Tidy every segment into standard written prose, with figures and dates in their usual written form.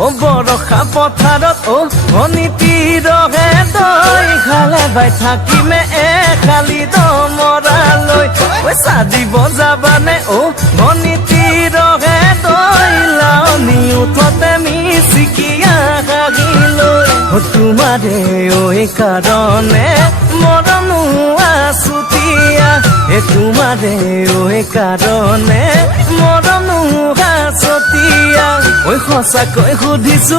বৰষা পথাৰত অনিতি ৰহে তই খালে বাই থাকিমে খালি দমৰালৈ পইচা দিব যাবানে অনিতি ৰহে তই লাউনি উঠতে মিচিকিয়া হাগিলৈ তোমাৰে কাৰণে মৰমো আছুতীয়া তোমাৰে কাৰণে মৰমো আছতীয়া সঁচাকৈ সুধিছো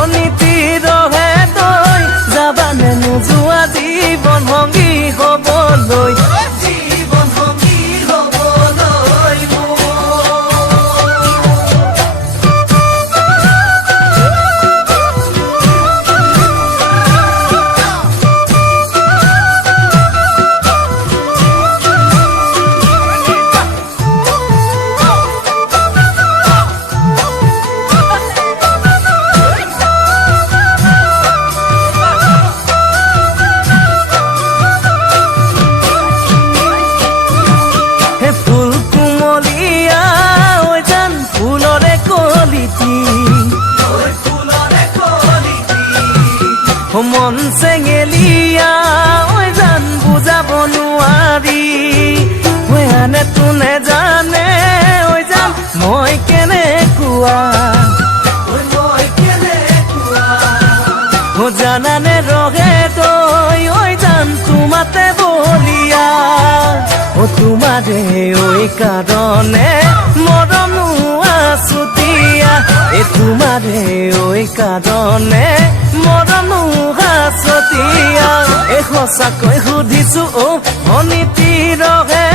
অনিতি ৰহে তই যাবানে নোযোৱা জীৱন সংগী হ'বলৈ মন চেঙেলিয়া জান বুজাব নোৱাৰি আনে তোনে জানে জান মই কেনেকুৱা জানানে ৰহে তই জান তোমাতে বলিয়া তোমাৰে কাৰণে মৰমো আছুতীয়া তোমাৰে কাৰণে মৰমো আছতীয়া সঁচাকৈ সুধিছো অনিতি ৰহে